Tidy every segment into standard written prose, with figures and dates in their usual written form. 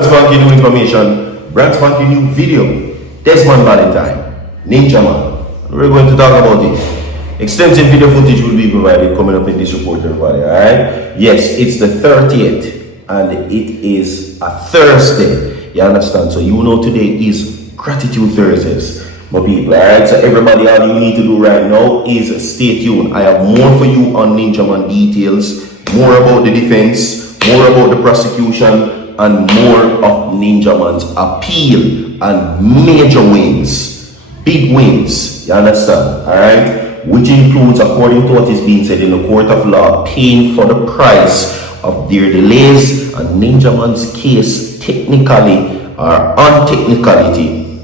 Spanking new information, brand spanking new video. Desmond Valentine, Ninja Man. We're going to talk about it. Extensive video footage will be provided coming up in this report, everybody. Alright? Yes, it's the 30th and it is a Thursday. You understand? So you know today is Gratitude Thursdays. My people, alright? So everybody, all you need to do right now is stay tuned. I have more for you on Ninja Man details, more about the defense, more about the prosecution, and more of Ninja Man's appeal and major wins, big wins, you understand, alright? Which includes, according to what is being said in the court of law, paying for the price of their delays and Ninja Man's case, technically or on technicality,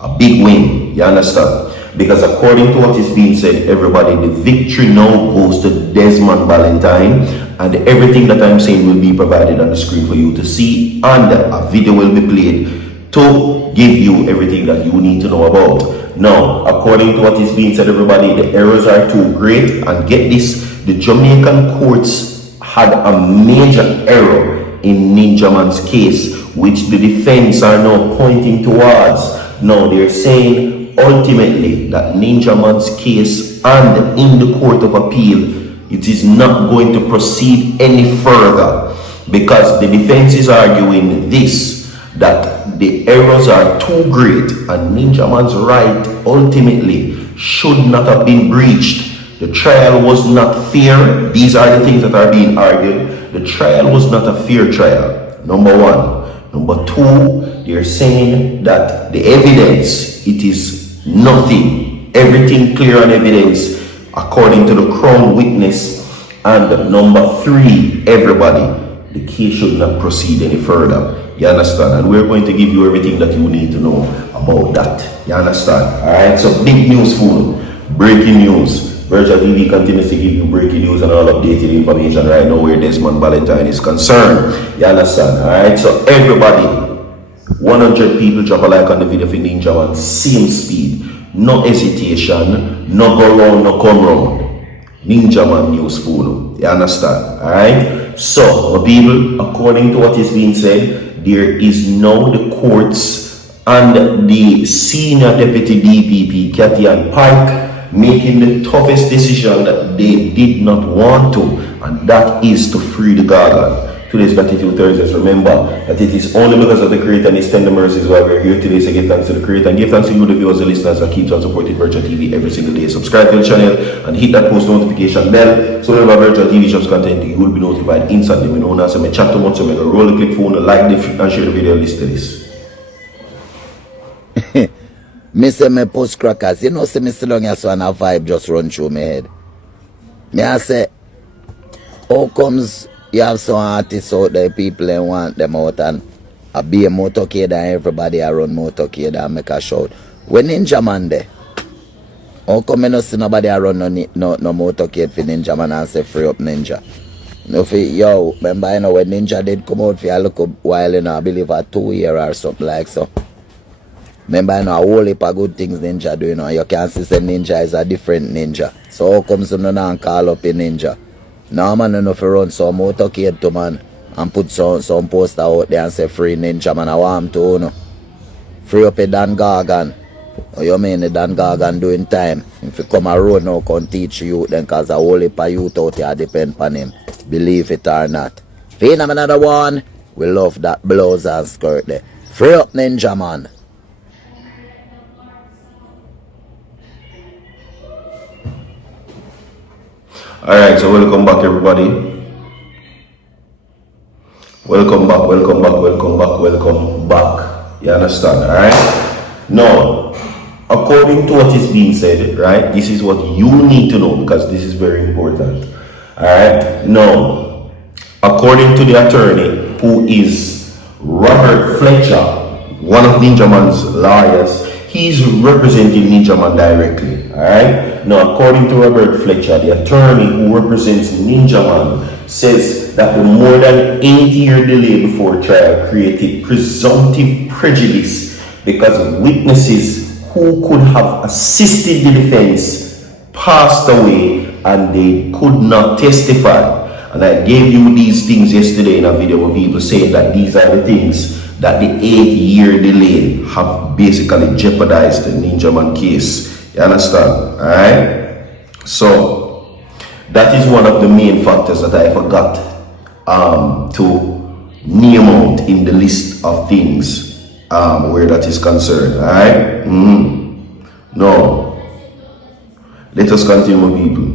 a big win, you understand? Because according to what is being said, everybody, the victory now goes to Desmond Valentine, and everything that I'm saying will be provided on the screen for you to see, and a video will be played to give you everything that you need to know about. Now, according to what is being said, everybody, the errors are too great, and get this, the Jamaican courts had a major error in Ninja Man's case, which the defense are now pointing towards. Now, they're saying ultimately that Ninja Man's case and in the Court of Appeal, it is not going to proceed any further because the defense is arguing this, that the errors are too great and Ninja Man's right ultimately should not have been breached. The trial was not fair. These are the things that are being argued. The trial was not a fair trial, number one. Number two, they're saying that the evidence, it is nothing. Everything clear on evidence according to the Crown witness. And number three, everybody, the case should not proceed any further. You understand? And we're going to give you everything that you need to know about that. You understand? Alright, so big news for you. Breaking news. Virgin TV continues to give you breaking news and all updated information right now where Desmond Valentine is concerned. You understand? Alright, so everybody, 100 people drop a like on the video for Ninja Man. Same speed. No hesitation. No go round, no come round. Ninja Man news full. You understand? Alright? So, my people, according to what is being said, there is now the courts and the senior deputy DPP, Cathy Ann Pike, making the toughest decision that they did not want to, and that is to free the Gargan. Today's Gratitude Thursdays. Remember that it is only because of the Creator and His tender mercies why we're here today. So give thanks to the Creator and give thanks to you, the viewers and listeners that keeps on supporting Virtual TV every single day. Subscribe to the channel and hit that post notification bell so whenever Virtual TV drops content, you will be notified instantly. We know now, so I chat too much, so I roll the click phone, like the and share the video, list to this. Me say me post crackers, you know, say me still long as one a vibe just run through my head. Me I say, how comes you have some artists out there, people and want them out and a be a motorcade and everybody around motorcade and make a shout. When Ninja Man there, how come you not see nobody around no motorcade for Ninja Man and say free up Ninja? No, for, yo, remember you know when Ninja did come out for a look up while, you know, I believe a 2 year or something like so. Remember, you know, a whole heap of good things Ninja do, you know. You can't see say Ninja is a different Ninja. So how comes you not call up a Ninja? No man, you know, if you run some motorcade to man and put some poster out there and say free Ninja Man, I want him to, you know. Free up a Dan Gargan. Or you mean the Dan Gargan doing time? If you come a road now, can teach you then cause a whole heap of youth out here depend on him. Believe it or not. Find him another one. We love that blouse and skirt there. Free up Ninja Man. Alright, so welcome back everybody. Welcome back. You understand, alright? Now, according to what is being said, right, this is what you need to know because this is very important. Alright? Now, according to the attorney who is Robert Fletcher, one of Ninja Man's lawyers, he's representing Ninja Man directly. Alright? Now, according to Robert Fletcher, the attorney who represents Ninja Man says that the more than 8-year delay before trial created presumptive prejudice because witnesses who could have assisted the defense passed away and they could not testify. And I gave you these things yesterday in a video where people saying that these are the things that the 8-year delay have basically jeopardized the Ninjaman case. You understand? Alright? So that is one of the main factors that I forgot to name out in the list of things where that is concerned. Alright? Now, let us continue, my people.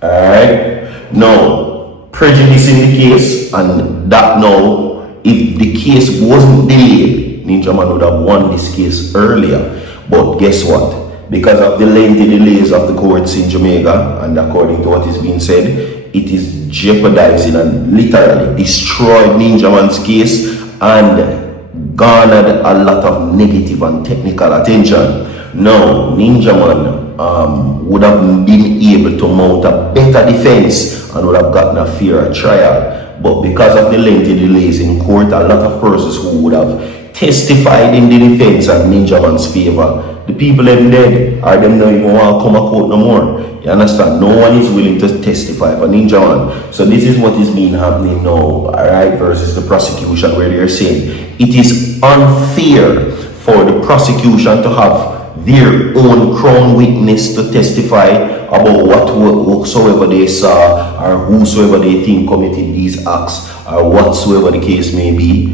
Alright? Now, prejudice in the case, and that now, if the case wasn't delayed, Ninjaman would have won this case earlier. But guess what? Because of the lengthy delays of the courts in Jamaica, and according to what is being said, it is jeopardizing and literally destroyed Ninjaman's case and garnered a lot of negative and technical attention. Now, Ninjaman would have been able to mount a better defense and would have gotten a fairer trial. But because of the lengthy delays in court, a lot of persons who would have testified in the defense and Ninjaman's favor, the people them dead, or them don't even want to come to court no more. You understand? No one is willing to testify for Ninjaman. So this is what is being happening now, alright, versus the prosecution, where they're saying it is unfair for the prosecution to have their own crown witness to testify about whatsoever they saw or whosoever they think committed these acts or whatsoever the case may be,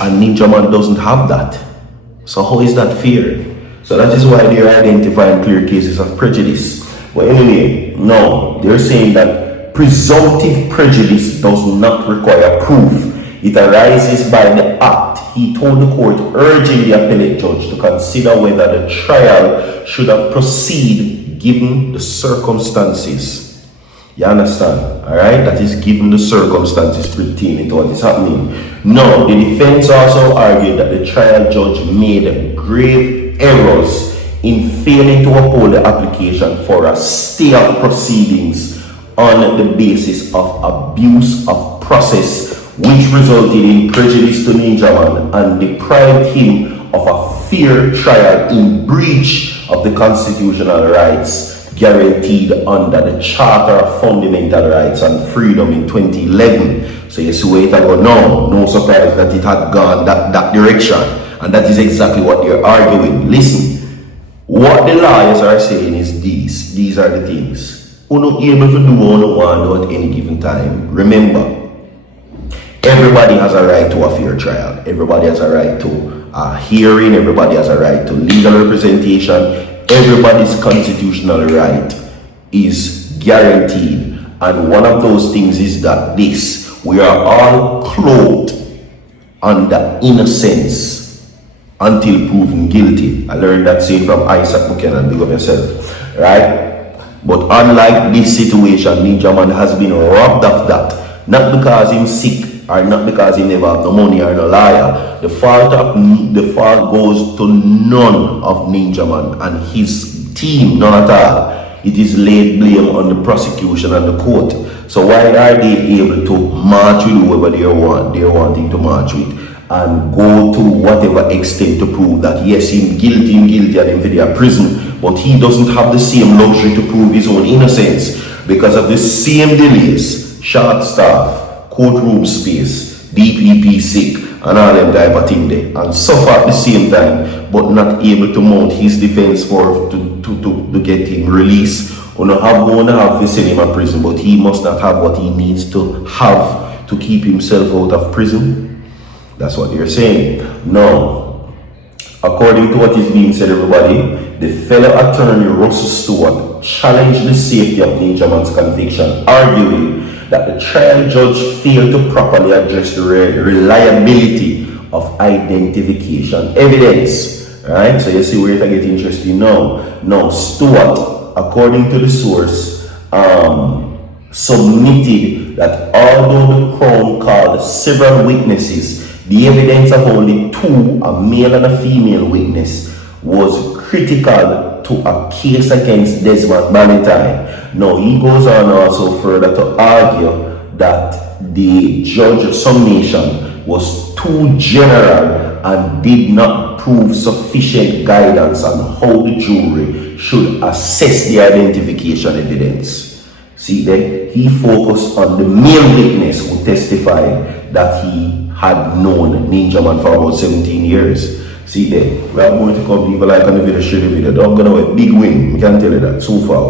and Ninjaman doesn't have that. So how is that fair? So that is why they are identifying clear cases of prejudice. But anyway, no, they're saying that presumptive prejudice does not require proof. It arises by the act. He told the court, urging the appellate judge to consider whether the trial should have proceeded given the circumstances. You understand? Alright? That is given the circumstances pertaining to what is happening. Now, the defense also argued that the trial judge made grave errors in failing to uphold the application for a stay of proceedings on the basis of abuse of process, which resulted in prejudice to Ninjaman and deprived him of a fair trial in breach of the constitutional rights guaranteed under the Charter of Fundamental Rights and Freedom in 2011. So you see where it had gone now. No surprise that it had gone that direction. And that is exactly what they're arguing. Listen, what the lawyers are saying is these. These are the things. You're not able to do what you want at any given time. Remember, everybody has a right to a fair trial. Everybody has a right to a hearing. Everybody has a right to legal representation. Everybody's constitutional right is guaranteed. And one of those things is that we are all clothed under innocence until proven guilty. I learned that saying from Isaac Buchanan, big up yourself, right? But unlike this situation, Ninjaman has been robbed of that. Not because he's sick, or not because he never have no money or no liar. The fault goes to none of Ninjaman and his team, none at all. It is laid blame on the prosecution and the court. So why are they able to march with whoever they're wanting to march with and go to whatever extent to prove that yes, he's guilty and him for their prison, but he doesn't have the same luxury to prove his own innocence because of the same delays, short staff, courtroom space, DPP sick, and all them type of thing there, and suffer at the same time, but not able to mount his defense to get him released, or not have to send him to prison, but he must not have what he needs to have to keep himself out of prison. That's what they're saying. Now, according to what is being said, everybody, the fellow attorney Russell Stewart challenged the safety of Ninjaman's conviction, arguing that the trial judge failed to properly address the reliability of identification evidence. Right? So you see where it gets interesting now. Now, Stewart, according to the source, submitted that although the Crown called several witnesses, the evidence of only two, a male and a female witness, was critical to a case against Desmond Valentine. Now, he goes on also further to argue that the judge's summation was too general and did not prove sufficient guidance on how the jury should assess the identification evidence. See there, he focused on the male witness who testified that he had known Ninja Man for about 17 years. See there, we are going to come leave a like on the video, share the video. Don't go away, big win, we can tell you that so far.